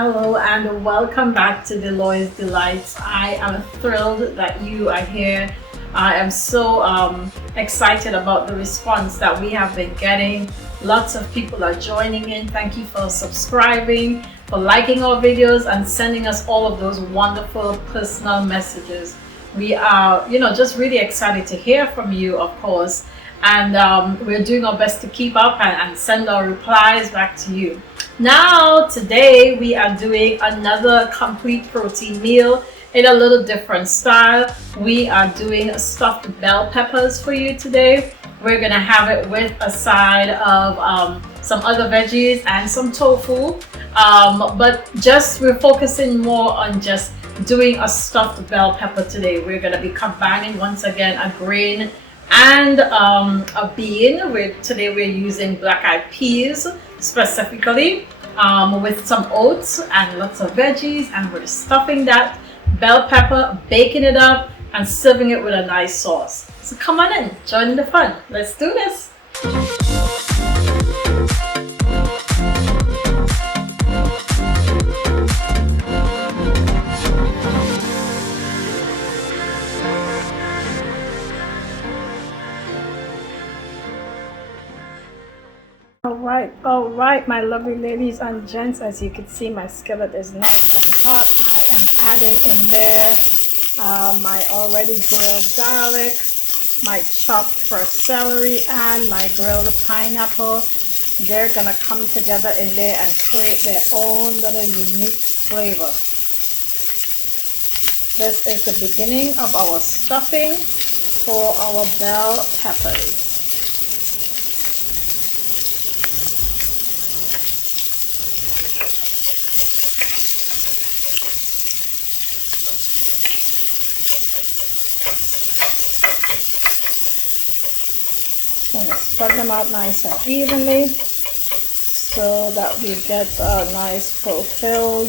Hello and welcome back to Deloy's Delights. I am thrilled that you are here. I am so excited about the response that we have been getting. Lots of people are joining in. Thank you for subscribing, for liking our videos and sending us all of those wonderful personal messages. We are, just really excited to hear from you, of course. And we're doing our best to keep up and send our replies back to you. Now, today we are doing another complete protein meal in a little different style. We are doing stuffed bell peppers for you today. We're gonna have it with a side of some other veggies and some tofu. But we're focusing more on just doing a stuffed bell pepper today. We're gonna be combining once again a grain and a bean. Today we're using black-eyed peas specifically, with some oats and lots of veggies, and we're stuffing that bell pepper, baking it up and serving it with a nice sauce. So come on in, join the fun. Let's do this. All right, my lovely ladies and gents, as you can see, my skillet is nice and hot. I am adding in there my already grilled garlic, my chopped fresh celery, and my grilled pineapple. They're gonna come together in there and create their own little unique flavor. This is the beginning of our stuffing for our bell peppers. Going to spread them out nice and evenly so that we get a nice fulfilled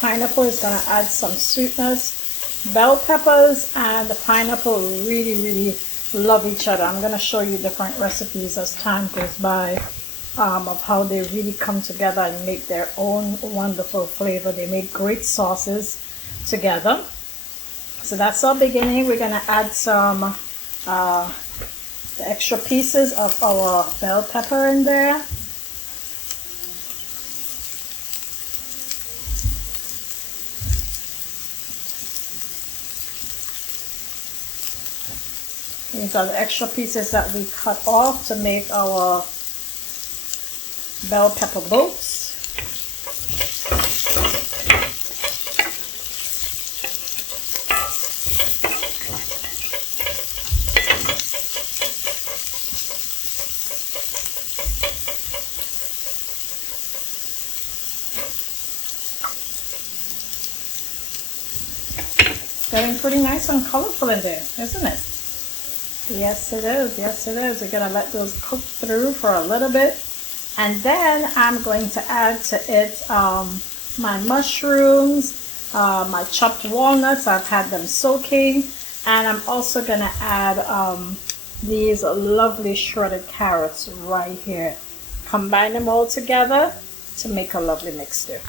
pineapple is going to add some sweetness. Bell peppers and the pineapple really love each other. I'm going to show you different recipes as time goes by of how they really come together and make their own wonderful flavor. They make great sauces together. So that's our beginning. We're going to add some the extra pieces of our bell pepper in there. These are the extra pieces that we cut off to make our bell pepper boats. Getting pretty nice and colorful in there, isn't it? Yes, it is. Yes, it is. We're going to let those cook through for a little bit. And then I'm going to add to it my mushrooms, my chopped walnuts. I've had them soaking. And I'm also going to add these lovely shredded carrots right here. Combine them all together to make a lovely mixture.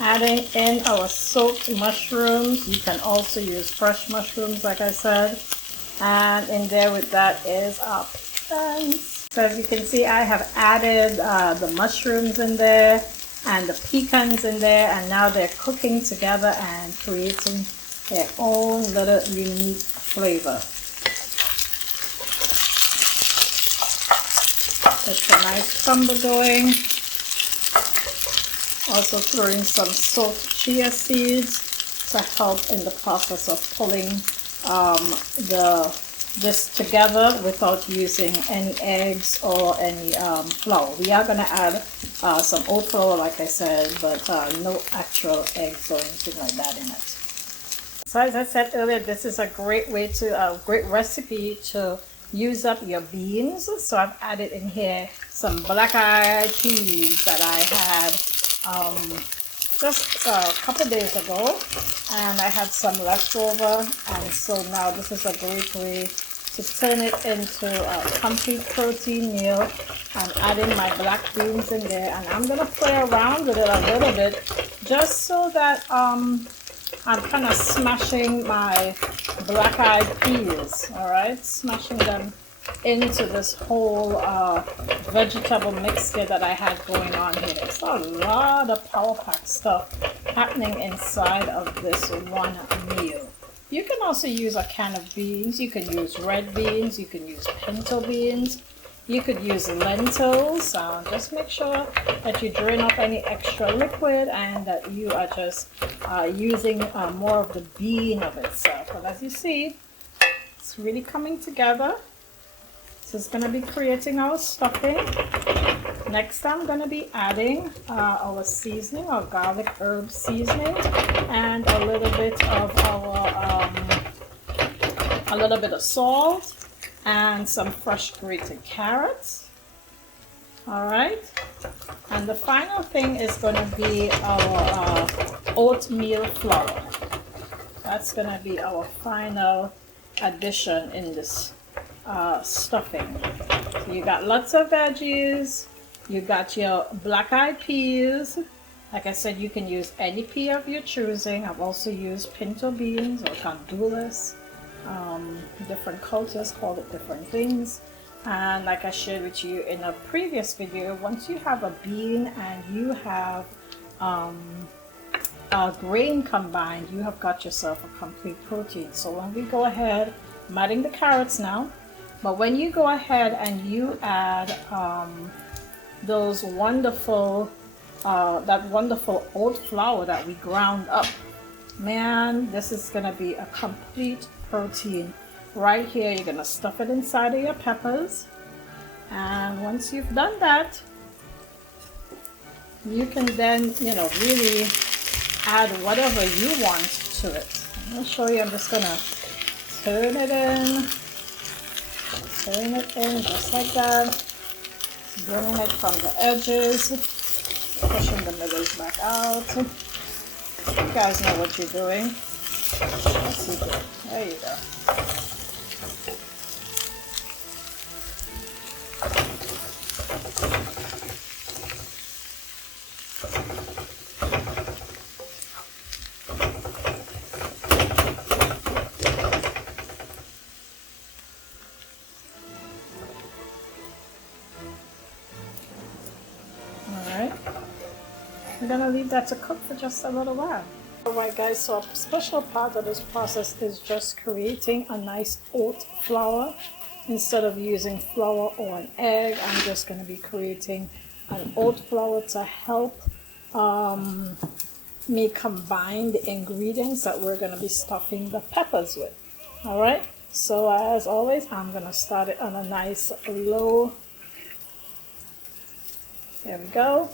Adding in our soaked mushrooms. You can also use fresh mushrooms, like I said. And in there with that is our pecans. So as you can see, I have added the mushrooms in there and the pecans in there, and now they're cooking together and creating their own little unique flavor. It's a nice crumble going. Also throwing some soaked chia seeds to help in the process of pulling this together without using any eggs or any flour. We are going to add some oat flour, like I said, but no actual eggs or anything like that in it. So as I said earlier, this is a great great recipe to use up your beans. So I've added in here some black-eyed peas that I had just a couple days ago, and I had some left over, and so now this is a great way to turn it into a complete protein meal. I'm adding my black beans in there, and I'm gonna play around with it a little bit just so that I'm kind of smashing my black-eyed peas, all right, smashing them into this whole vegetable mixture that I had going on here. It's a lot of power pack stuff happening inside of this one meal. You can also use a can of beans. You can use red beans. You can use pinto beans. You could use lentils. Just make sure that you drain off any extra liquid and that you are just using more of the bean of itself. But as you see, it's really coming together. This is going to be creating our stuffing. Next, I'm going to be adding our seasoning, our garlic herb seasoning, and a little bit of salt and some fresh grated carrots. All right. And the final thing is going to be our oatmeal flour. That's going to be our final addition in this stuffing. So you got lots of veggies, you got your black-eyed peas. Like I said, you can use any pea of your choosing. I've also used pinto beans or candulas. Different cultures call it different things. And like I shared with you in a previous video, once you have a bean and you have a grain combined, you have got yourself a complete protein. So when we go ahead, I'm adding the carrots now. But when you go ahead and you add those wonderful, that wonderful oat flour that we ground up, man, this is gonna be a complete protein. Right here, you're gonna stuff it inside of your peppers. And once you've done that, you can then, really add whatever you want to it. I'm gonna show you, I'm just gonna turn it in just like that, bringing it from the edges, pushing the middles back out. You guys know what you're doing. Let's see, there you go. We're gonna leave that to cook for just a little while. Alright guys, so a special part of this process is just creating a nice oat flour. Instead of using flour or an egg, I'm just going to be creating an oat flour to help me combine the ingredients that we're going to be stuffing the peppers with. Alright, so as always, I'm going to start it on a nice low. There we go.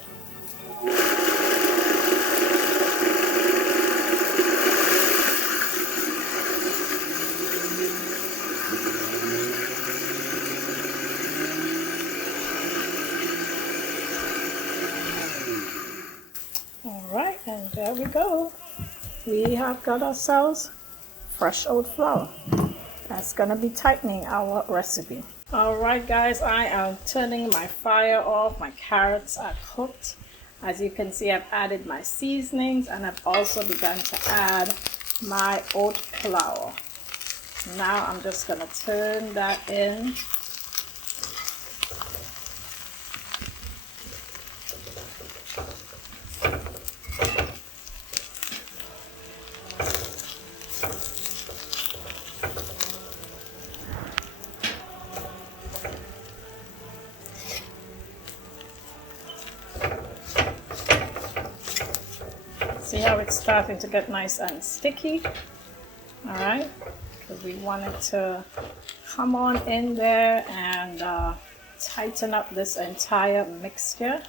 Alright, and there we go. We have got ourselves fresh oat flour. That's going to be tightening our recipe. Alright guys, I am turning my fire off. My carrots are cooked. As you can see, I've added my seasonings and I've also begun to add my oat flour. Now I'm just going to turn that in. See how it's starting to get nice and sticky? All right, because we want it to come on in there and tighten up this entire mixture.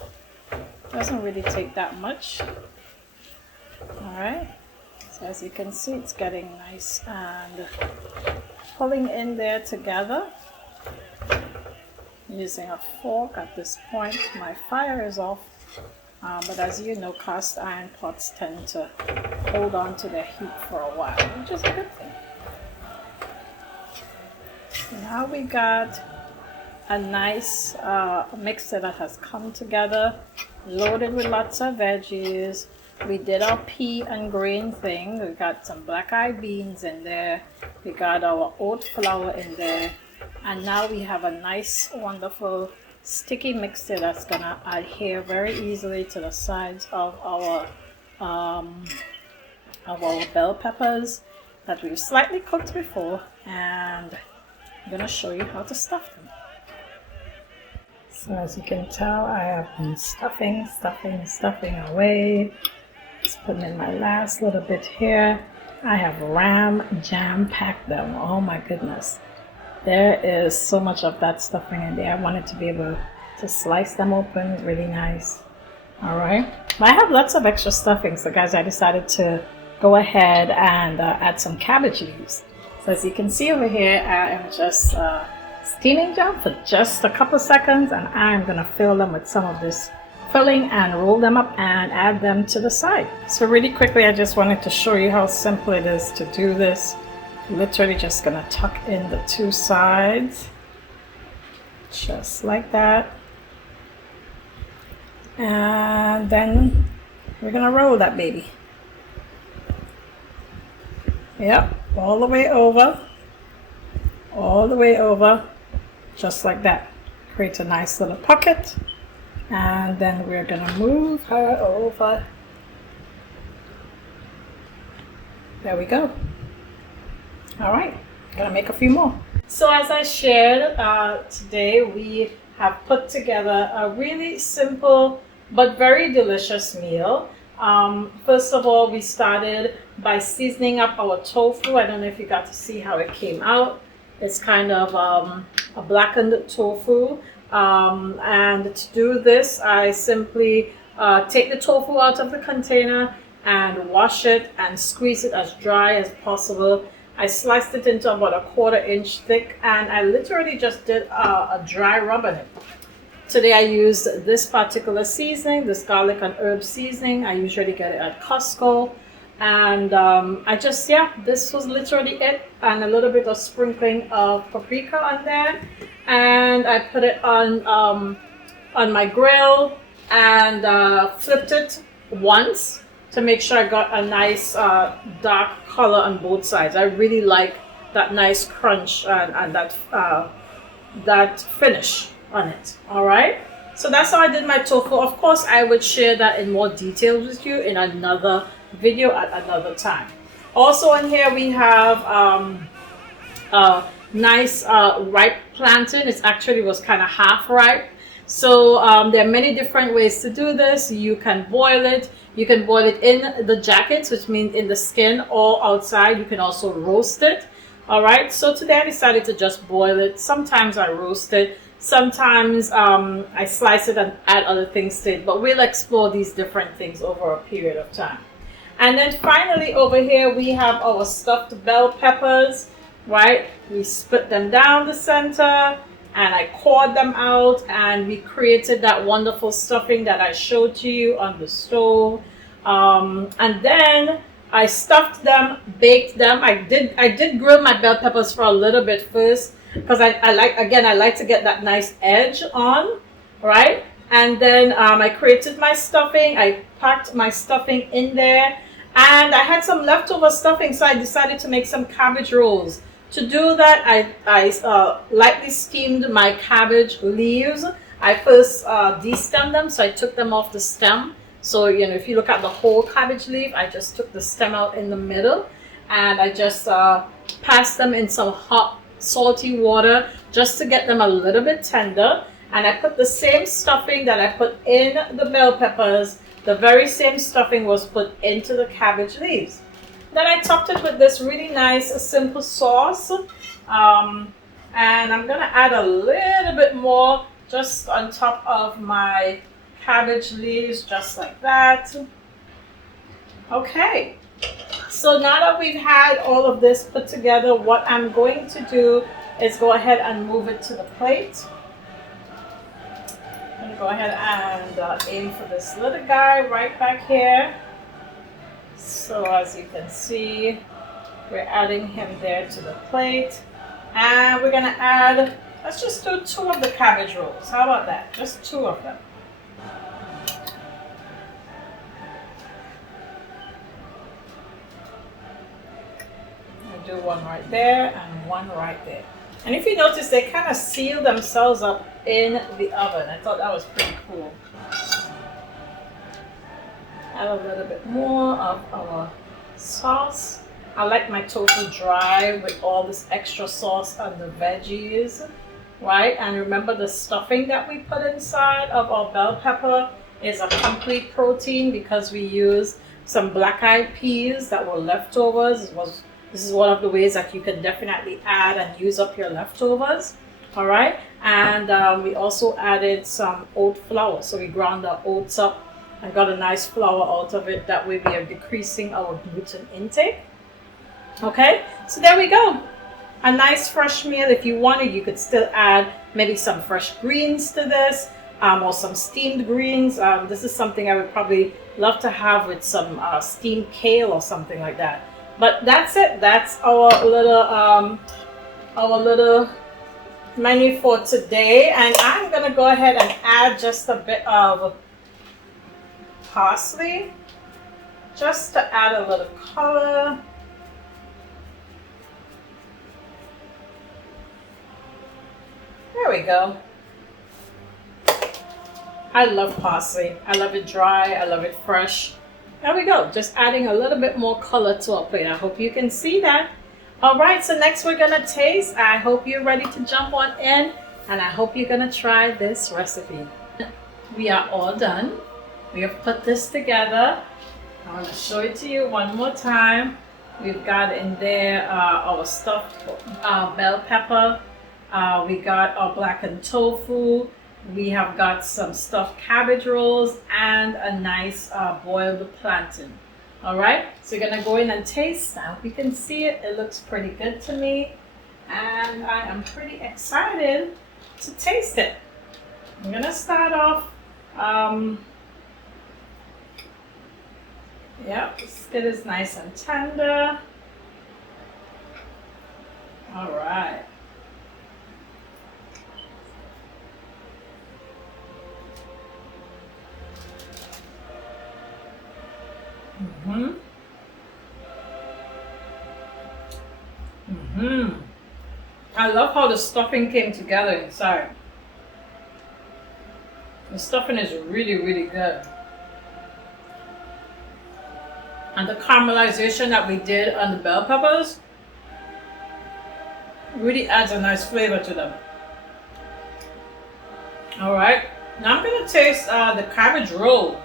Doesn't really take that much. All right, so as you can see, it's getting nice and pulling in there together. Using a fork at this point. My fire is off. But as you know, cast iron pots tend to hold on to their heat for a while, which is a good thing. now we got a nice mixture that has come together, loaded with lots of veggies. We did our pea and grain thing. We got some black-eyed beans in there. We got our oat flour in there. And now we have a nice, wonderful, sticky mixture that's gonna adhere very easily to the sides of our bell peppers that we've slightly cooked before. And I'm gonna show you how to stuff them. So as you can tell, I have been stuffing away. Just putting in my last little bit here. I have jam-packed them. Oh my goodness. There is so much of that stuffing in there. I wanted to be able to slice them open really nice. All right. But I have lots of extra stuffing. So guys, I decided to go ahead and add some cabbage leaves. So as you can see over here, I am just steaming them for just a couple seconds, and I'm going to fill them with some of this filling and roll them up and add them to the side. So really quickly, I just wanted to show you how simple it is to do this. Literally just going to tuck in the two sides, just like that. And then we're going to roll that baby. Yep, all the way over, just like that. Create a nice little pocket. And then we're going to move her over. There we go. All right, gonna make a few more. So as I shared today, we have put together a really simple but very delicious meal. First of all, we started by seasoning up our tofu. I don't know if you got to see how it came out. It's kind of a blackened tofu. And to do this, I simply take the tofu out of the container and wash it and squeeze it as dry as possible. I sliced it into about a 1/4 inch thick, and I literally just did a dry rub on it. Today I used this particular seasoning, this garlic and herb seasoning. I usually get it at Costco. And this was literally it, and a little bit of sprinkling of paprika on there. And I put it on my grill and flipped it once to make sure I got a nice dark color on both sides. I really like that nice crunch and that finish on it. All right, so that's how I did my tofu. Of course, I would share that in more details with you in another video at another time. Also in here we have nice ripe plantain. It actually was kind of half ripe. So there are many different ways to do this. You can boil it. You can boil it in the jackets, which means in the skin, or outside. You can also roast it. All right. So today I decided to just boil it. Sometimes I roast it. Sometimes I slice it and add other things to it. But we'll explore these different things over a period of time. And then finally over here we have our stuffed bell peppers. Right. We split them down the center, and I cored them out, and we created that wonderful stuffing that I showed to you on the stove. And then I stuffed them, baked them. I did grill my bell peppers for a little bit first, because I like to get that nice edge on, right? And then I created my stuffing. I packed my stuffing in there, and I had some leftover stuffing, so I decided to make some cabbage rolls. To do that, I lightly steamed my cabbage leaves. I first destemmed them, so I took them off the stem. So, you know, if you look at the whole cabbage leaf, I just took the stem out in the middle, and I just passed them in some hot, salty water just to get them a little bit tender. And I put the same stuffing that I put in the bell peppers, the very same stuffing was put into the cabbage leaves. Then I topped it with this really nice simple sauce, and I'm gonna add a little bit more just on top of my cabbage leaves, just like that. Okay, so now that we've had all of this put together, what I'm going to do is go ahead and move it to the plate. I'm gonna go ahead and aim for this little guy right back here. So as you can see, we're adding him there to the plate. And we're gonna add, let's just do 2 of the cabbage rolls. How about that? Just 2 of them. I'll do 1 right there and 1 right there. And if you notice, they kind of seal themselves up in the oven. I thought that was pretty cool. Add a little bit more of our sauce. I like my tofu dry with all this extra sauce and the veggies, right? And remember, the stuffing that we put inside of our bell pepper is a complete protein because we use some black-eyed peas that were leftovers. This is one of the ways that you can definitely add and use up your leftovers, all right? And we also added some oat flour. So we ground our oats up and got a nice flour out of it. That way we are decreasing our gluten intake. Okay, so there we go. A nice fresh meal. If you wanted, you could still add maybe some fresh greens to this, or some steamed greens. This is something I would probably love to have with some steamed kale or something like that. But that's it. That's our little menu for today. And I'm gonna go ahead and add just a bit of parsley, just to add a little color. There we go. I love parsley. I love it dry. I love it fresh. There we go. Just adding a little bit more color to our plate. I hope you can see that. All right, so next we're gonna taste. I hope you're ready to jump on in, and I hope you're gonna try this recipe. We are all done. We have put this together. I want to show it to you one more time. We've got in there our stuffed bell pepper. We got our blackened tofu. We have got some stuffed cabbage rolls and a nice boiled plantain. All right, so you're gonna go in and taste. I hope you can see it. It looks pretty good to me, and I am pretty excited to taste it. I'm gonna start off. Yeah, the skin is nice and tender. All right. I love how the stuffing came together inside. The stuffing is really, really good. And the caramelization that we did on the bell peppers really adds a nice flavor to them. All right, now I'm gonna taste the cabbage roll.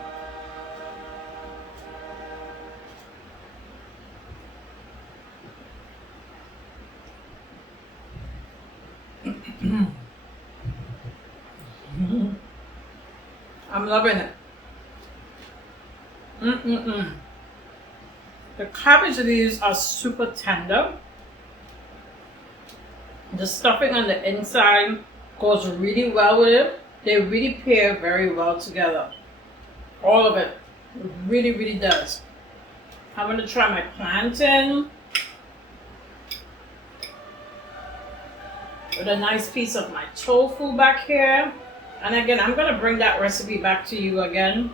I'm loving it. The cabbage leaves are super tender. The stuffing on the inside goes really well with it. They really pair very well together. All of it. It really, really does. I'm going to try my plantain with a nice piece of my tofu back here. And again, I'm going to bring that recipe back to you again.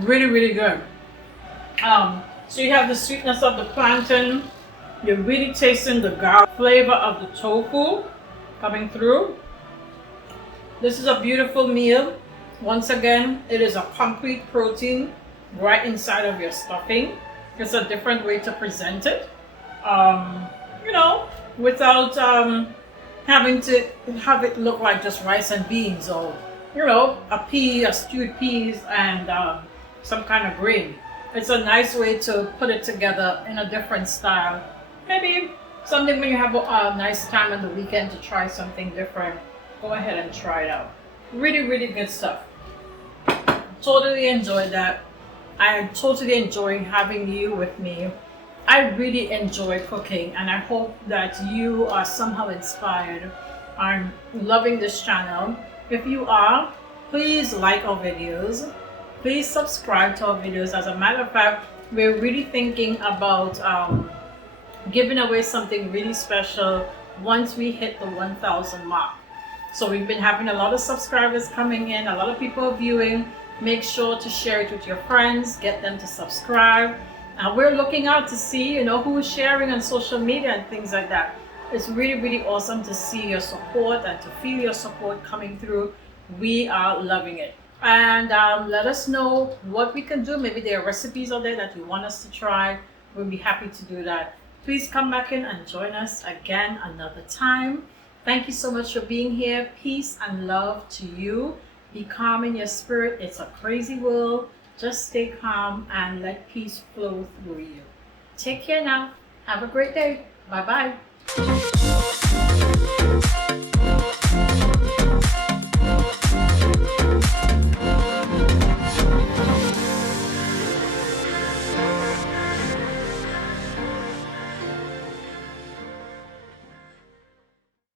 Really, really good. So you have the sweetness of the plantain. You're really tasting the garlic flavor of the tofu coming through. This is a beautiful meal. Once again, it is a complete protein right inside of your stuffing. It's a different way to present it, you know, without having to have it look like just rice and beans, or, you know, a stewed peas and some kind of grain. It's a nice way to put it together in a different style. Maybe something when you have a nice time on the weekend to try something different, go ahead and try it out. Really, really good stuff. Totally enjoyed that. I am totally enjoying having you with me. I really enjoy cooking, and I hope that you are somehow inspired. I'm loving this channel. If you are, please like our videos. please subscribe to our videos. As a matter of fact, we're really thinking about giving away something really special once we hit the 1,000 mark. So we've been having a lot of subscribers coming in, a lot of people viewing. Make sure to share it with your friends, get them to subscribe. We're looking out to see, who is sharing on social media and things like that. It's really, really awesome to see your support and to feel your support coming through. We are loving it. And let us know what we can do. Maybe there are recipes out there that you want us to try. We'll be happy to do that. Please come back in and join us again another time. Thank you so much for being here. Peace and love to you. Be calm in your spirit. It's a crazy world. Just stay calm and let peace flow through you. Take care now. Have a great day. Bye-bye.